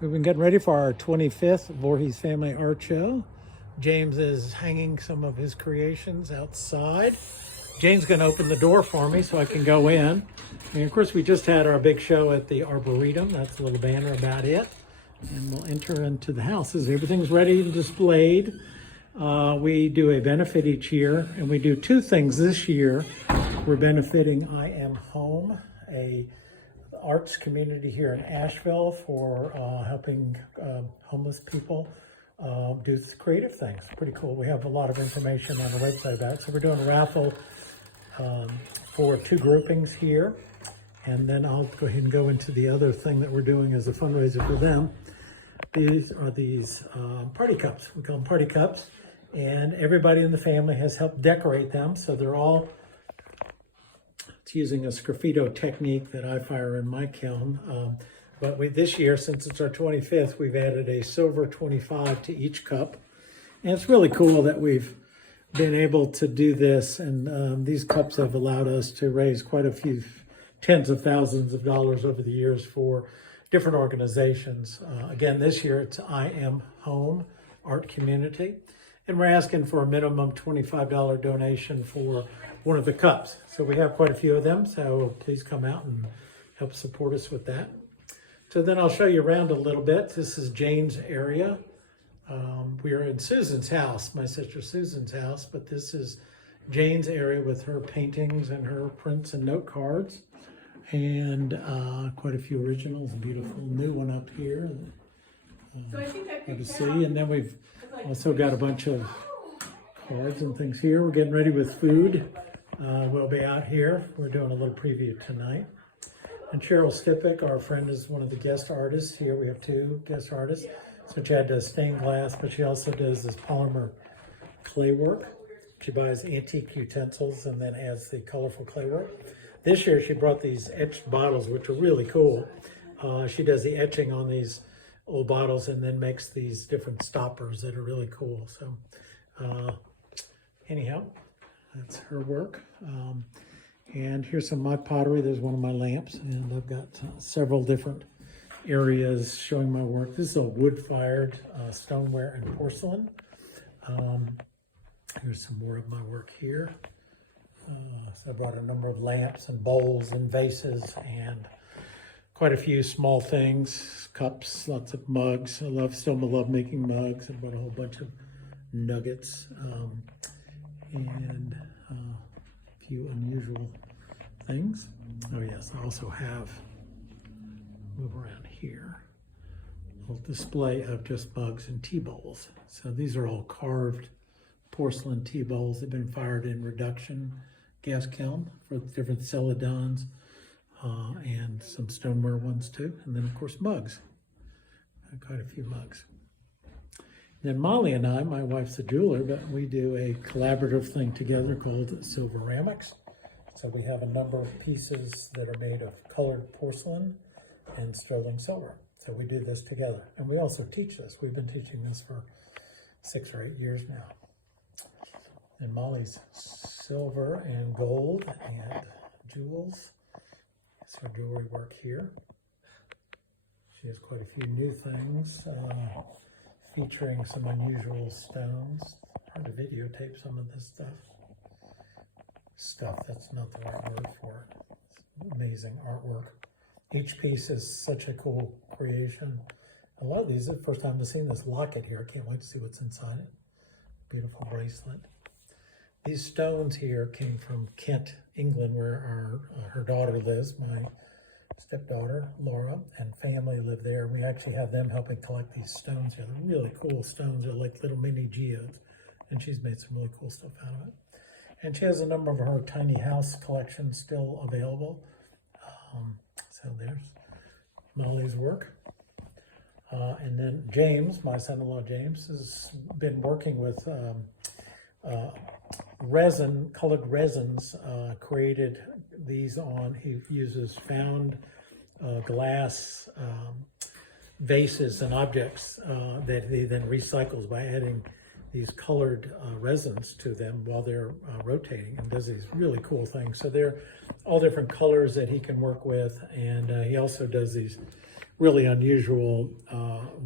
We've been getting ready for our 25th Voorhees Family Art Show. James is hanging some of his creations outside. Jane's going to open the door for me so I can go in. And of course, we just had our big show at the Arboretum. That's a little banner about it. And we'll enter into the house as everything's ready and displayed. We do a benefit each year, and we do two things this year. We're benefiting I Am Home, a arts community here in Asheville for helping homeless people do creative things. Pretty cool. We have a lot of information on the website about it. So we're doing a raffle for two groupings here. And then I'll go ahead and go into the other thing that we're doing as a fundraiser for them. These are party cups. We call them party cups. And everybody in the family has helped decorate them. So they're all using a sgraffito technique that I fire in my kiln. But this year, since it's our 25th, we've added a silver 25 to each cup. And it's really cool that we've been able to do this. And these cups have allowed us to raise quite a few tens of thousands of dollars over the years for different organizations. Again, this year it's I Am Home Art Community. And we're asking for a minimum $25 donation for one of the cups. So we have quite a few of them, so please come out and help support us with that. So then I'll show you around a little bit. This is Jane's area. We are in Susan's house, my sister Susan's house, but this is Jane's area with her paintings and her prints and note cards. And quite a few originals, a beautiful new one up here. So I think I to see, and then we've also got a bunch of cards and things here. We're getting ready with food. We'll be out here. We're doing a little preview tonight. And Cheryl Stippich, our friend, is one of the guest artists here. We have two guest artists. So Chad does stained glass, but she also does this polymer clay work. She buys antique utensils and then adds the colorful clay work. This year she brought these etched bottles, which are really cool. She does the etching on these old bottles and then makes these different stoppers that are really cool. So anyhow, that's her work. And here's some of my pottery. There's one of my lamps, and I've got several different areas showing my work. This is a wood-fired stoneware and porcelain. Here's some more of my work here. So I brought a number of lamps and bowls and vases and quite a few small things, cups, lots of mugs. I still love making mugs. I brought a whole bunch of nuggets and a few unusual things. Oh yes, I also have, move around here, a little display of just mugs and tea bowls. So these are all carved porcelain tea bowls. They've been fired in reduction gas kiln for different celadons. And some stoneware ones too. And then of course mugs, quite a few mugs. Then Molly and I, my wife's a jeweler, but we do a collaborative thing together called Silveramics. So we have a number of pieces that are made of colored porcelain and sterling silver. So we do this together. And we also teach this. We've been teaching this for 6 or 8 years now. And Molly's silver and gold and jewels. That's her jewelry work here. She has quite a few new things featuring some unusual stones. Hard to videotape some of this stuff. That's not the right word for it. It's amazing artwork. Each piece is such a cool creation. A lot of these, the first time I've seen this locket here. I can't wait to see what's inside it. Beautiful bracelet. These stones here came from Kent, England, where her daughter lives, my stepdaughter, Laura, and family live there. We actually have them helping collect these stones here. They're really cool stones. They're like little mini geodes, and she's made some really cool stuff out of it. And she has a number of her tiny house collections still available. So there's Molly's work. And then James, my son-in-law James, has been working with resin, colored resins, created these on, he uses found glass vases and objects that he then recycles by adding these colored resins to them while they're rotating, and does these really cool things. So they're all different colors that he can work with, and he also does these really unusual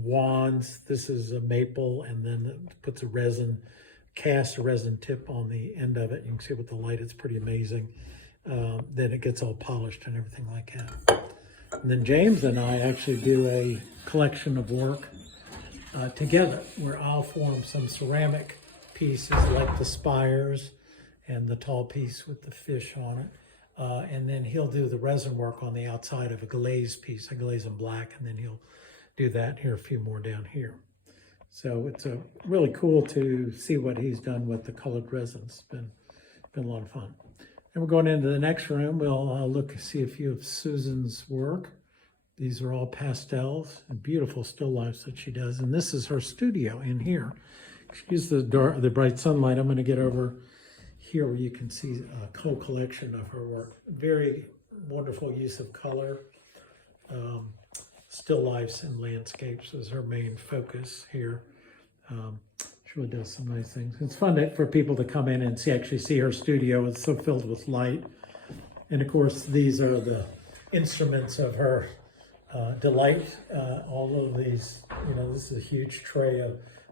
wands. This is a maple, and then it puts a resin, cast a resin tip on the end of it. You can see with the light, it's pretty amazing. Then it gets all polished and everything like that. And then James and I actually do a collection of work together, where I'll form some ceramic pieces like the spires and the tall piece with the fish on it. And then he'll do the resin work on the outside of a glazed piece. I glaze them black, and then he'll do that. Here, a few more down here. So it's really cool to see what he's done with the colored resins. It's been a lot of fun. And we're going into the next room. We'll see a few of Susan's work. These are all pastels and beautiful still lifes that she does. And this is her studio in here. Excuse the bright sunlight. I'm going to get over here where you can see a whole collection of her work. Very wonderful use of color. Still lifes and landscapes is her main focus here. She really does some nice things. It's fun for people to come in and actually see her studio. It's so filled with light. And of course, these are the instruments of her delight. All of these, this is a huge tray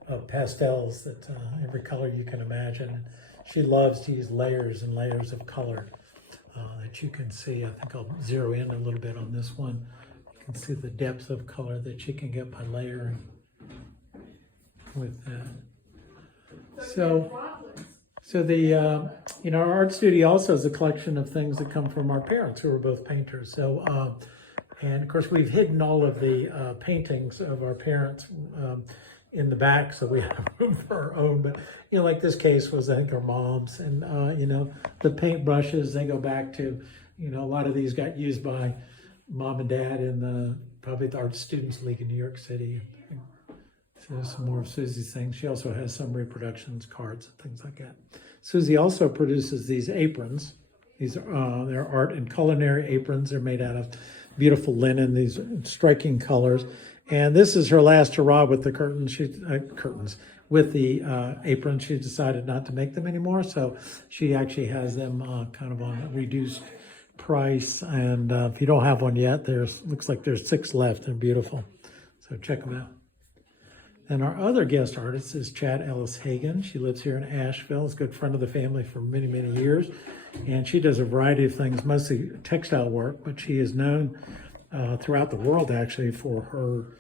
of pastels that every color you can imagine. She loves to use layers and layers of color that you can see. I think I'll zero in a little bit on this one. You can see the depth of color that she can get by layering with that. So the our art studio also is a collection of things that come from our parents, who are both painters. So and of course we've hidden all of the paintings of our parents in the back, so we have room for our own. But like this case was, I think, our mom's, and the paint brushes, they go back to a lot of these got used by mom and dad in probably the Art Students League in New York City. So there's some more of Susie's things. She also has some reproductions, cards, and things like that. Susie also produces these aprons. These are they're art and culinary aprons. They're made out of beautiful linen, these striking colors. And this is her last hurrah with the curtains. With the apron. She decided not to make them anymore, so she actually has them kind of on a reduced price. And if you don't have one yet, looks like there's 6 left, and beautiful. So check them out. And our other guest artist is Alice Hagen. She lives here in Asheville. Is a good friend of the family for many, many years. And she does a variety of things, mostly textile work, but she is known throughout the world, actually, for her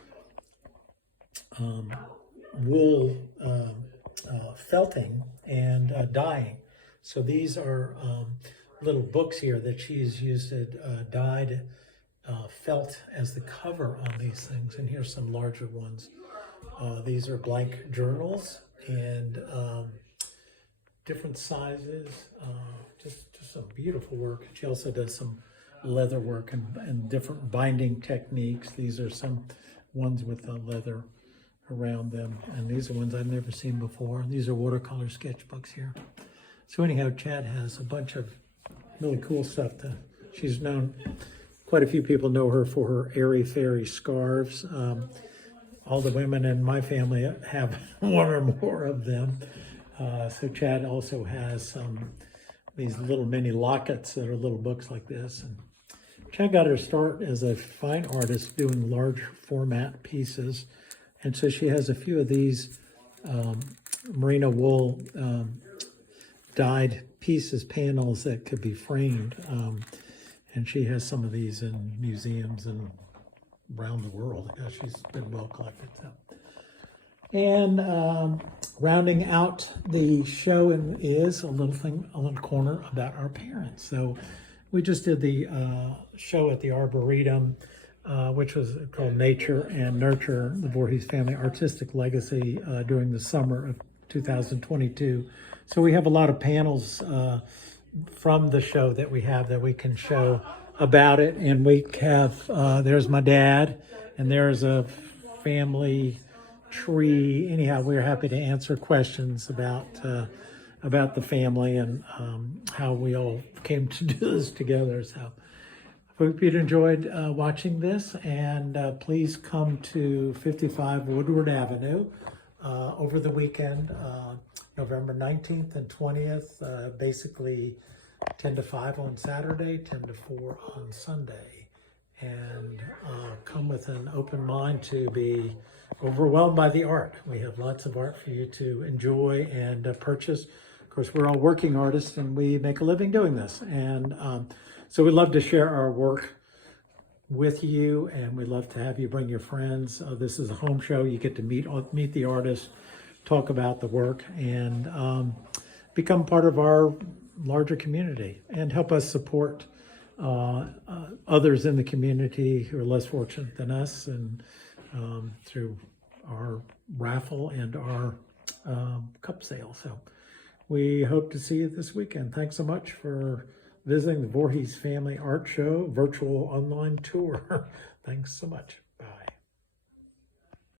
wool felting and dyeing. So these are little books here that she's used dyed felt as the cover on these things. And here's some larger ones. These are blank journals and different sizes. Just some beautiful work. She also does some leather work and different binding techniques. These are some ones with leather around them, and these are ones I've never seen before. These are watercolor sketchbooks here. So anyhow, Chad has a bunch of really cool stuff. She's known, quite a few people know her for her airy fairy scarves. All the women in my family have one or more of them. So Chad also has these little mini lockets that are little books like this. And Chad got her start as a fine artist doing large format pieces. And so she has a few of these merino wool dyed pieces, panels that could be framed. And she has some of these in museums and around the world. She's been well collected. So. And rounding out the show is a little corner about our parents. So we just did the show at the Arboretum, which was called Nature and Nurture, the Voorhees Family Artistic Legacy, during the summer of 2022. So we have a lot of panels from the show that we have that we can show about it. And we have, there's my dad, and there's a family tree. Anyhow, we're happy to answer questions about the family and how we all came to do this together. So I hope you enjoyed watching this, and please come to 55 Woodward Avenue over the weekend, November 19th and 20th, basically 10 to 5 on Saturday, 10 to 4 on Sunday. and come with an open mind to be overwhelmed by the art. We have lots of art for you to enjoy and purchase. Of course, we're all working artists and we make a living doing this. And so we love to share our work with you, and we'd love to have you bring your friends. This is a home show. You get to meet the artists, talk about the work, and become part of our larger community and help us support others in the community who are less fortunate than us, and through our raffle and our cup sale. So we hope to see you this weekend. Thanks so much for visiting the Voorhees Family Art Show virtual online tour. Thanks so much.